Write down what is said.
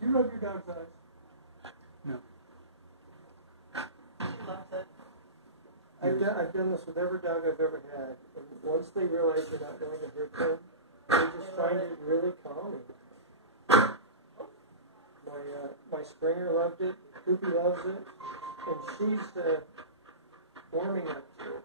Do you rub your dog's eyes? No. She loves it. I've done this with every dog I've ever had. And once they realize you're not going to hurt them, they just find it really calming. My Springer loved it. Poopy loves it. And she's warming up to it.